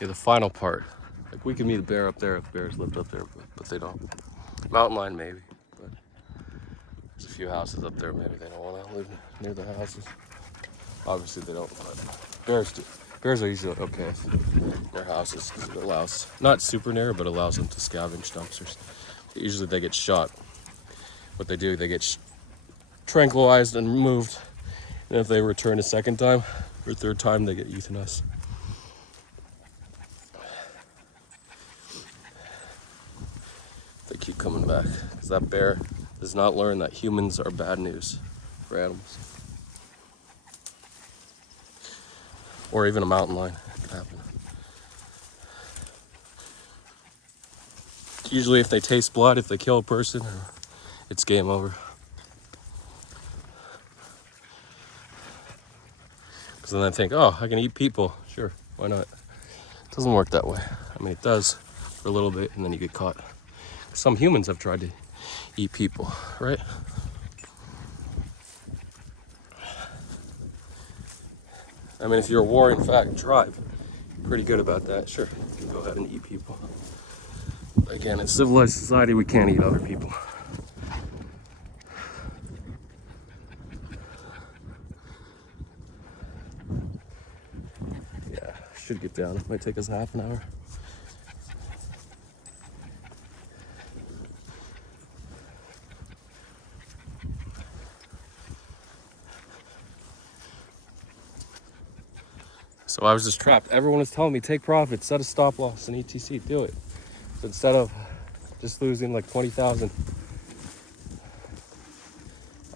Yeah, the final part. Like we can meet a bear up there if bears lived up there, but they don't. Mountain lion maybe, but there's a few houses up there. Maybe they don't want to live near the houses. Obviously they don't, but bears do. Bears are usually okay with their houses because it allows, not super near, but allows them to scavenge dumpsters. Usually they get shot. What they do, they get tranquilized and moved. And if they return a second time or third time, they get euthanized. They keep coming back because that bear does not learn that humans are bad news for animals. Or even a mountain lion. It can happen. Usually if they taste blood, if they kill a person, it's game over. Because then they think, oh, I can eat people. Sure, why not? It doesn't work that way. I mean, it does for a little bit, and then you get caught. Some humans have tried to eat people, right? I mean, if you're a warring tribe, you're pretty good about that. Sure, you can go ahead and eat people. But again, in civilized society, we can't eat other people. Yeah, should get down. It might take us half an hour. So I was just trapped. Everyone was telling me, take profit, set a stop loss and ETC, do it. So instead of just losing like 20,000,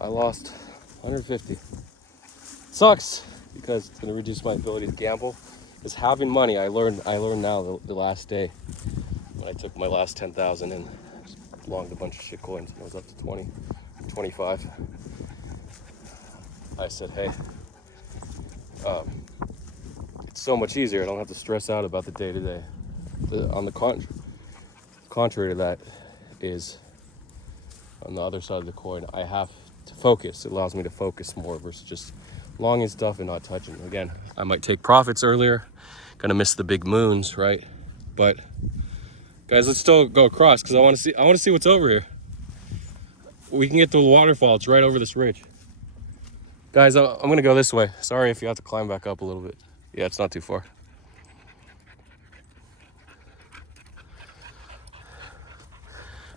I lost 150. Sucks because it's gonna reduce my ability to gamble. Is having money. I learned now the last day when I took my last 10,000 and longed a bunch of shit coins. And it was up to 20, 25. I said, hey, it's so much easier. I don't have to stress out about the day to day. On the contrary to that is on the other side of the coin, I have to focus. It allows me to focus more versus just longing stuff and not touching. Again, I might take profits earlier, gonna miss the big moons, right? But guys, let's still go across because I want to see what's over here. We can get to the waterfall. It's right over this ridge. Guys, I'm gonna go this way. Sorry if you have to climb back up a little bit. Yeah, it's not too far.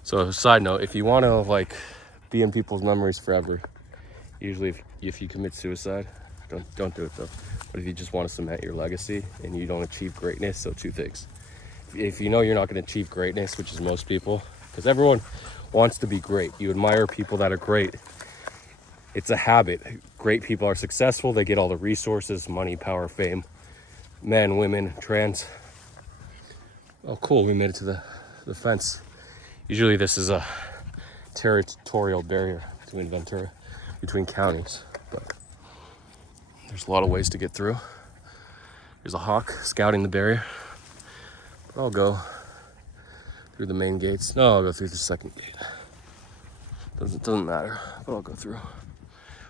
So, side note, if you want to like be in people's memories forever, usually if you commit suicide, don't do it though. But if you just want to cement your legacy and you don't achieve greatness, so two things. If you know you're not going to achieve greatness, which is most people, because everyone wants to be great. You admire people that are great. It's a habit. Great people are successful. They get all the resources, money, power, fame. Men, women, trans. Oh, cool. We made it to the fence. Usually this is a territorial barrier between counties. But there's a lot of ways to get through. There's a hawk scouting the barrier. But I'll go through the main gates. No, I'll go through the second gate. Doesn't matter, but I'll go through.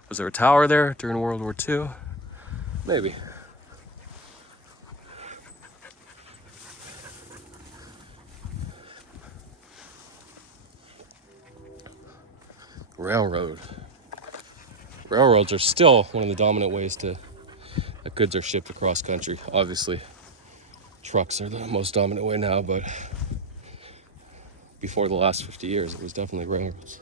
Was there a tower there during World War II? Maybe. Railroad. Railroads are still one of the dominant ways that goods are shipped across country. Obviously, trucks are the most dominant way now, but before the last 50 years, it was definitely railroads.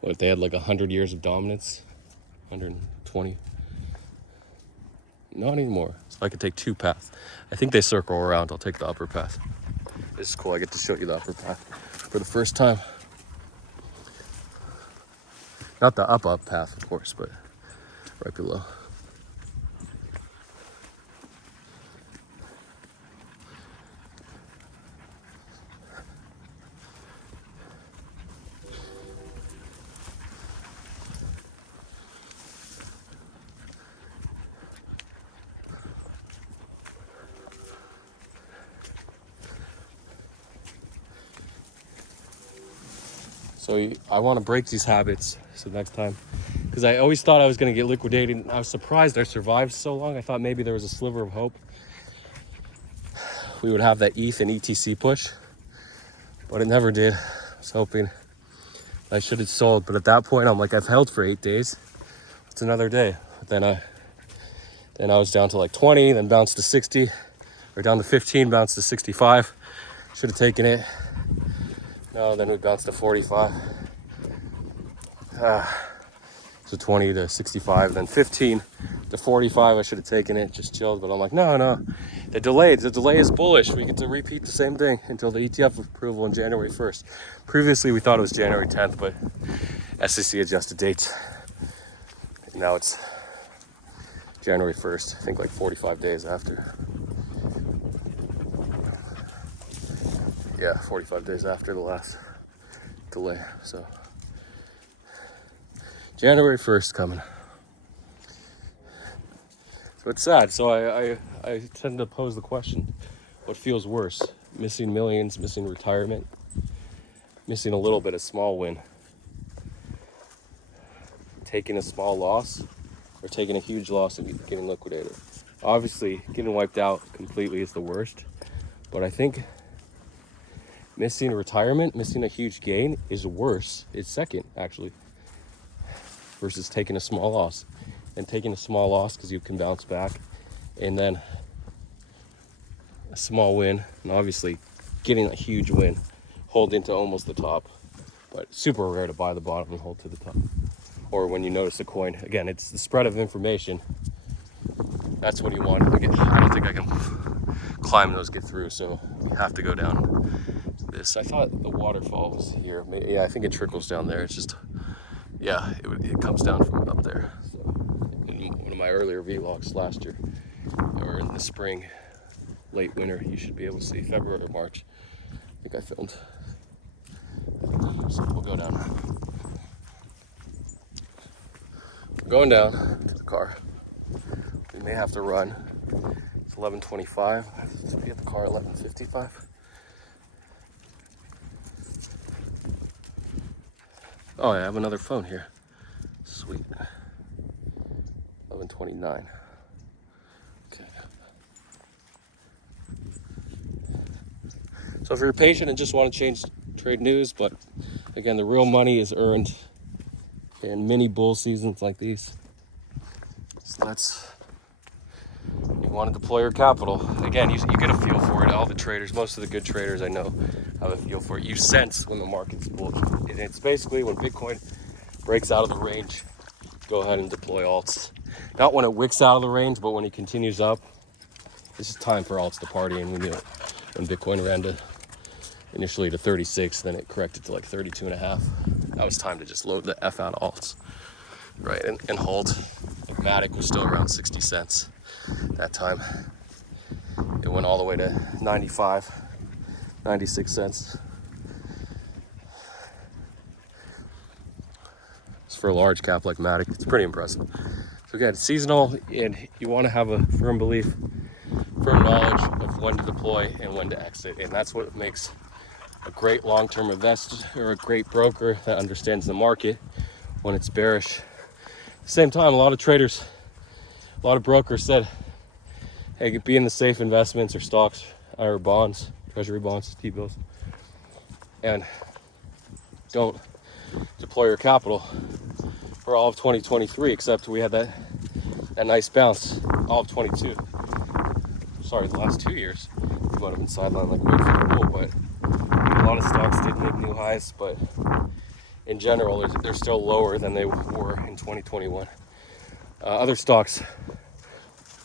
What if they had like 100 years of dominance? 120? Not anymore. So I could take two paths. I think they circle around. I'll take the upper path. This is cool. I get to show you the upper path for the first time. Not the up path, of course, but right below. So I want to break these habits. So next time because I always thought I was going to get liquidated. And I was surprised I survived so long. I thought maybe there was a sliver of hope we would have that ETH and ETC push, but it never did. I was hoping I should have sold, but at that point I'm like, I've held for 8 days. It's another day. But then I was down to like 20, then bounced to 60, or down to 15, bounced to 65. Should have taken it. No, then we bounced to 45. So 20 to 65, then 15 to 45. I should have taken it, just chilled. But I'm like, no. The delay is bullish. We get to repeat the same thing until the ETF approval on January 1st. Previously, we thought it was January 10th, but SEC adjusted dates. And now it's January 1st, I think like 45 days after. Yeah, 45 days after the last delay. So January 1st coming. So it's sad. So I tend to pose the question, what feels worse? Missing millions, missing retirement, missing a little bit of small win, taking a small loss, or taking a huge loss and getting liquidated. Obviously, getting wiped out completely is the worst, but I think missing retirement, missing a huge gain is worse. It's second, actually, versus taking a small loss. And taking a small loss because you can bounce back, and then a small win, and obviously getting a huge win, holding to almost the top, but super rare to buy the bottom and hold to the top. Or when you notice a coin, again, it's the spread of information. That's what you want. I don't think I can climb those, get through, so you have to go down this. I thought the waterfall was here. Yeah, I think it trickles down there. It's just, yeah, it comes down from up there. So, in one of my earlier vlogs last year, or in the spring, late winter, you should be able to see February or March. I think I filmed. So we'll go down. We're going down to the car. We may have to run. It's 11:25. I have to be at the car at 11:55. Oh, I have another phone here. Sweet. 11:29. Okay. So if you're patient and just want to change trade news, but again, the real money is earned in mini bull seasons like these. So you want to deploy your capital. Again, you get a feel for it. All the traders, most of the good traders I know have a feel for it. You sense when the market's bullish. And it's basically when Bitcoin breaks out of the range, go ahead and deploy alts. Not when it wicks out of the range, but when it continues up. This is time for alts to party, and we knew it when Bitcoin ran to initially to 36, then it corrected to like 32.5. That was time to just load the F out of alts, right? And hold. Like Matic was still around 60 cents that time. It went all the way to 95, 96 cents. It's for a large cap like Matic. It's pretty impressive. So again, it's seasonal, and you want to have a firm belief, firm knowledge of when to deploy and when to exit. And that's what makes a great long-term investor or a great broker that understands the market when it's bearish. At the same time, a lot of traders, a lot of brokers said, hey, be in the safe investments or stocks or bonds, treasury bonds, T-bills, and don't deploy your capital for all of 2023, except we had that nice bounce all of 22. Sorry, the last 2 years. You might have been sidelined like wait for the bull, but a lot of stocks did make new highs, but in general, they're still lower than they were in 2021. Other stocks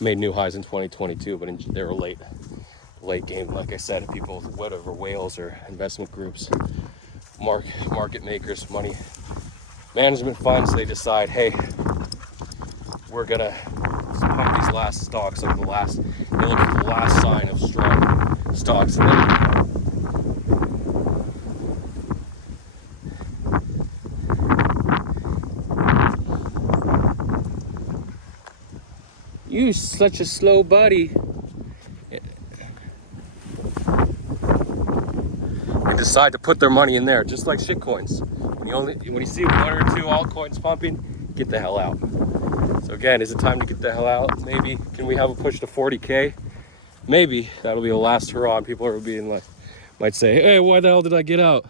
made new highs in 2022, but they were late game. Like I said, people, whatever, whales or investment groups, market makers, money management funds, they decide, hey, we're gonna pump these last stocks over the last. They look for the last sign of strong stocks, and then you such a slow buddy. And decide to put their money in there, just like shitcoins. When you see one or two altcoins pumping, get the hell out. So again, is it time to get the hell out? Maybe. Can we have a push to 40K? Maybe. That'll be the last hurrah. And people are being like, might say, hey, why the hell did I get out?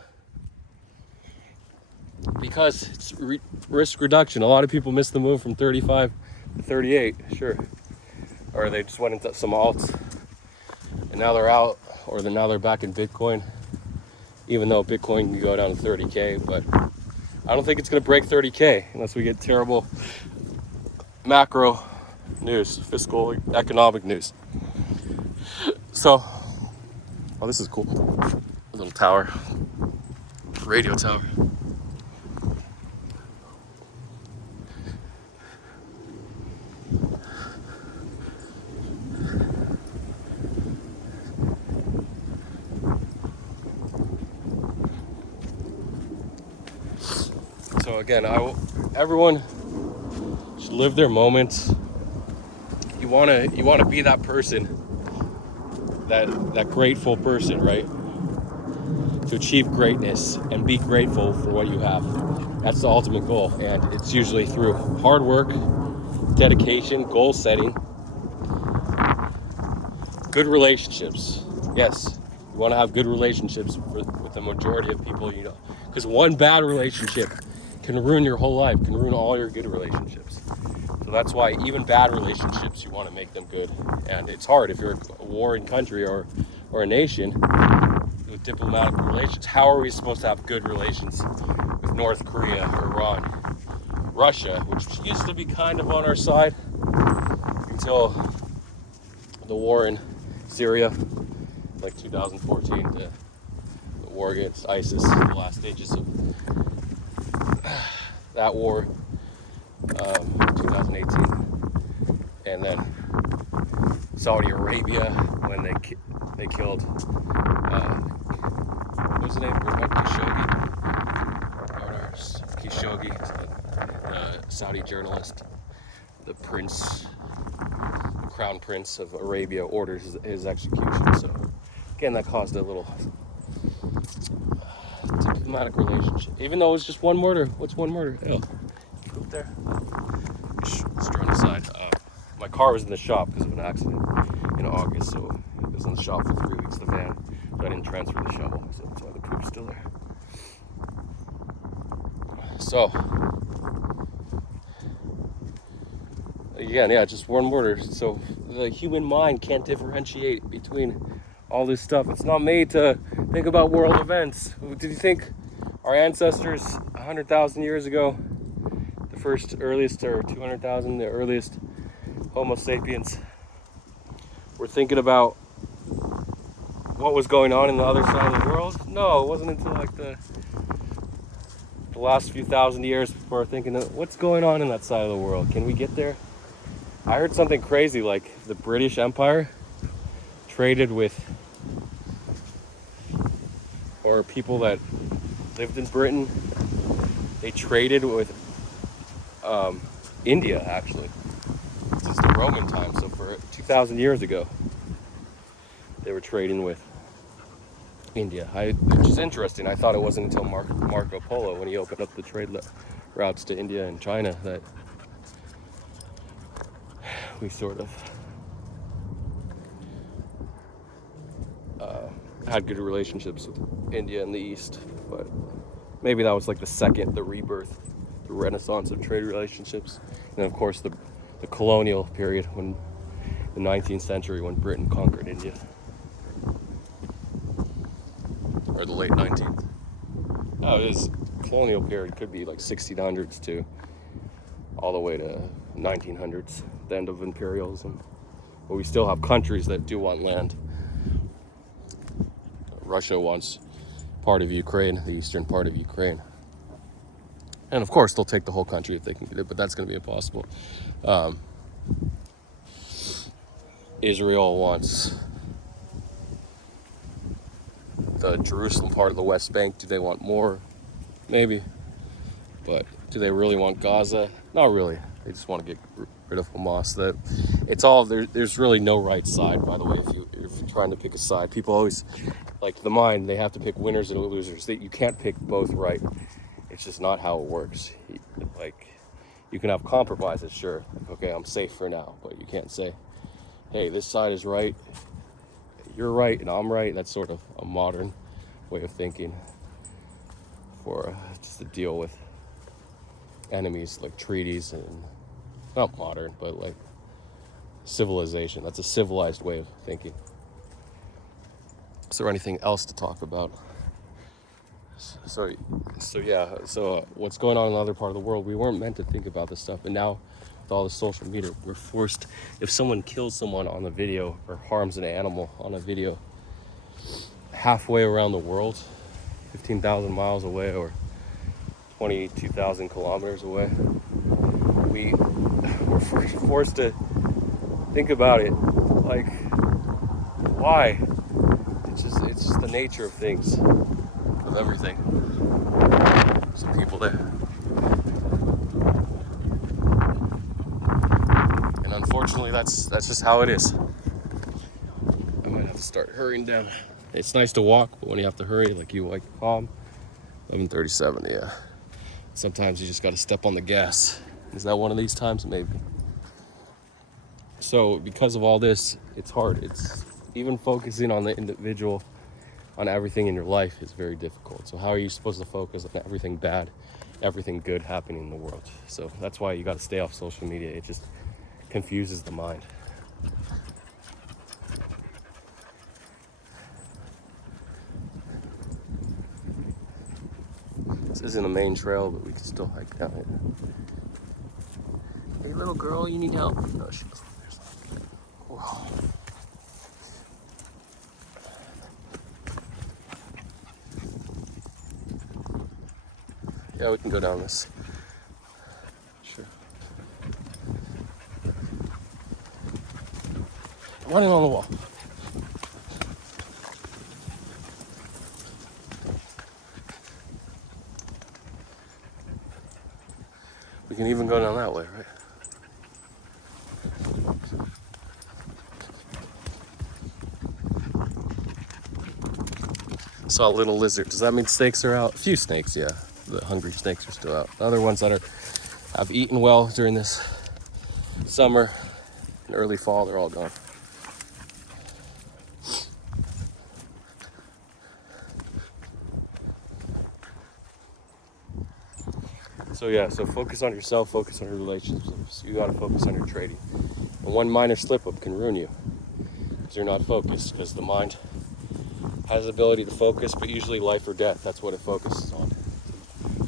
Because it's risk reduction. A lot of people miss the move from 35 to 38, sure. Or they just went into some alts and now they're out, or now they're back in Bitcoin, even though Bitcoin can go down to 30K, but I don't think it's gonna break 30K unless we get terrible macro news, fiscal, economic news. So, oh, this is cool. A little tower, radio tower. So again, everyone should live their moments. You wanna be that person, that grateful person, right? To achieve greatness and be grateful for what you have. That's the ultimate goal, and it's usually through hard work, dedication, goal setting, good relationships. Yes, you want to have good relationships with the majority of people you know, because one bad relationship can ruin your whole life, can ruin all your good relationships. So that's why even bad relationships, you want to make them good. And it's hard if you're a warring country or a nation with diplomatic relations. How are we supposed to have good relations with North Korea, Iran, Russia, which used to be kind of on our side until the war in Syria, like 2014, the war against ISIS, the last stages of that war, 2018, and then Saudi Arabia when they killed what was the name? Khashoggi, Saudi journalist, the crown prince of Arabia orders his execution. So again, that caused a little diplomatic relationship. Even though it was just one murder. What's one murder? Oh, up there. Let's turn aside. My car was in the shop because of an accident in August, so it was in the shop for 3 weeks. The van, so I didn't transfer the shovel, so that's why the poop's still there. So again, yeah, just one murder. So the human mind can't differentiate between all this stuff. It's not made to think about world events. Did you think our ancestors 100,000 years ago, the earliest, or 200,000, the earliest Homo sapiens, were thinking about what was going on in the other side of the world? No, it wasn't until like the last few thousand years before thinking, what's going on in that side of the world? Can we get there? I heard something crazy, like the British Empire traded with, or people that lived in Britain, they traded with India, actually. This is the Roman time, so for 2,000 years ago, they were trading with India. Which is interesting. I thought it wasn't until Marco Polo, when he opened up the trade routes to India and China, that we sort of had good relationships with India and the East. But maybe that was like the rebirth, the renaissance of trade relationships. And of course the colonial period, when the 19th century, when Britain conquered India, or the late 19th. No, this colonial period could be like 1600s to all the way to 1900s, the end of imperialism. But we still have countries that do want land. Russia wants part of Ukraine, the eastern part of Ukraine. And of course, they'll take the whole country if they can get it, but that's going to be impossible. Israel wants the Jerusalem part of the West Bank. Do they want more? Maybe. But do they really want Gaza? Not really. They just want to get rid of Hamas. It's all there's really no right side, by the way. If you're trying to pick a side, people always, like the mind, they have to pick winners and losers. You can't pick both right. It's just not how it works. Like, You can have compromises, sure. Like, okay, I'm safe for now, but you can't say, hey, this side is right, you're right, and I'm right. That's sort of a modern way of thinking for just to deal with enemies, like treaties, and not modern, but like civilization. That's a civilized way of thinking. Is there anything else to talk about? So what's going on in the other part of the world, we weren't meant to think about this stuff, and now with all the social media, we're forced. If someone kills someone on the video or harms an animal on a video halfway around the world, 15,000 miles away or 22,000 kilometers away, we're forced to think about it. Like, why? It's just the nature of things, of everything. Some people there, and unfortunately, that's just how it is. I might have to start hurrying down. It's nice to walk, but when you have to hurry, like you like calm. 11:37, yeah. Sometimes you just got to step on the gas. Is that one of these times? Maybe. So because of all this, it's hard. It's even focusing on the individual, on everything in your life is very difficult. So how are you supposed to focus on everything bad, everything good happening in the world? So that's why you got to stay off social media. It just confuses the mind. This isn't a main trail, but we can still hike down it. Hey, little girl, you need help? No, she doesn't. Whoa. Yeah, we can go down this. Sure. Running on the wall. We can even go down that way, right? Saw a little lizard. Does that mean snakes are out? A few snakes, yeah. The hungry snakes are still out. The other ones that have eaten well during this summer and early fall, they're all gone. So focus on yourself, focus on your relationships. You gotta focus on your trading. And one minor slip up can ruin you because you're not focused, because the mind has the ability to focus, but usually life or death, that's what it focuses on.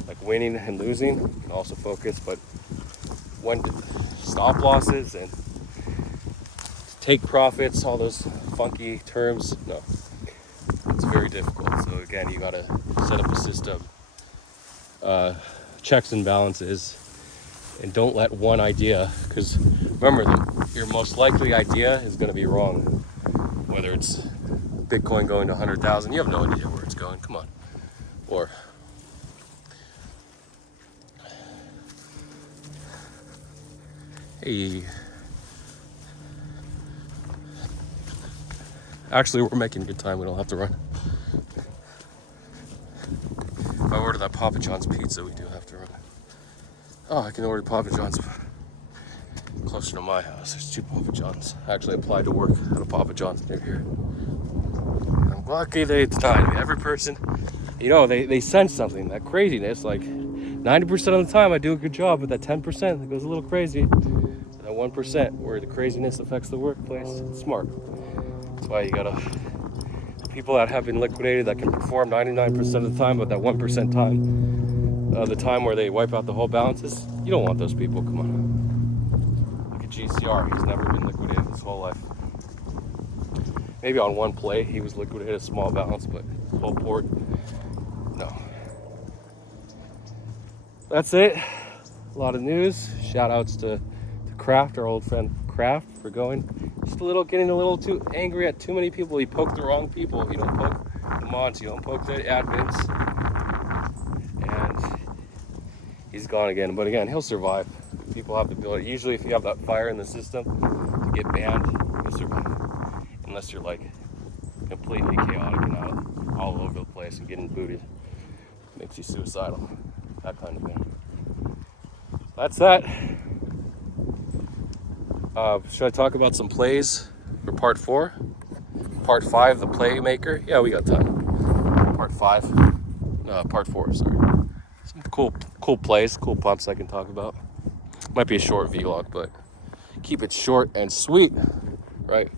Like winning and losing, you can also focus, but when stop losses and take profits, all those funky terms, no, it's very difficult. So again, you gotta set up a system, checks and balances, and don't let one idea, because remember, your most likely idea is going to be wrong. Whether it's Bitcoin going to 100,000, you have no idea where it's going. Come on. Or hey, actually, we're making good time. We don't have to run. If I order that Papa John's pizza, we do have to run. Oh, I can order Papa John's closer to my house. There's 2 Papa John's. I actually applied to work at a Papa John's near here. I'm lucky they denied me. Every person, they sense something, that craziness. Like 90% of the time I do a good job, but that 10% that goes a little crazy, that 1% where the craziness affects the workplace, it's smart. That's why you gotta, people that have been liquidated that can perform 99% of the time, but that 1% time, the time where they wipe out the whole balances, you don't want those people. Come on. Look at GCR. He's never been liquidated his whole life. Maybe on one play he was liquidated a small balance, but whole port, no. That's it. A lot of news. Shout outs to Kraft, our old friend Kraft, for going. Just getting a little too angry at too many people. He poked the wrong people. You don't poke the mods, you don't poke the admins. And he's gone again. But again, he'll survive. People have the ability. Usually if you have that fire in the system to get banned, you'll survive. Unless you're like completely chaotic and out all over the place and getting booted. Makes you suicidal. That kind of thing. that's that. Should I talk about some plays for part 4? Part 5, the playmaker. Yeah, we got time. Part 5. Part 4, sorry. Some cool plays, cool punts I can talk about. Might be a short vlog, but keep it short and sweet, right?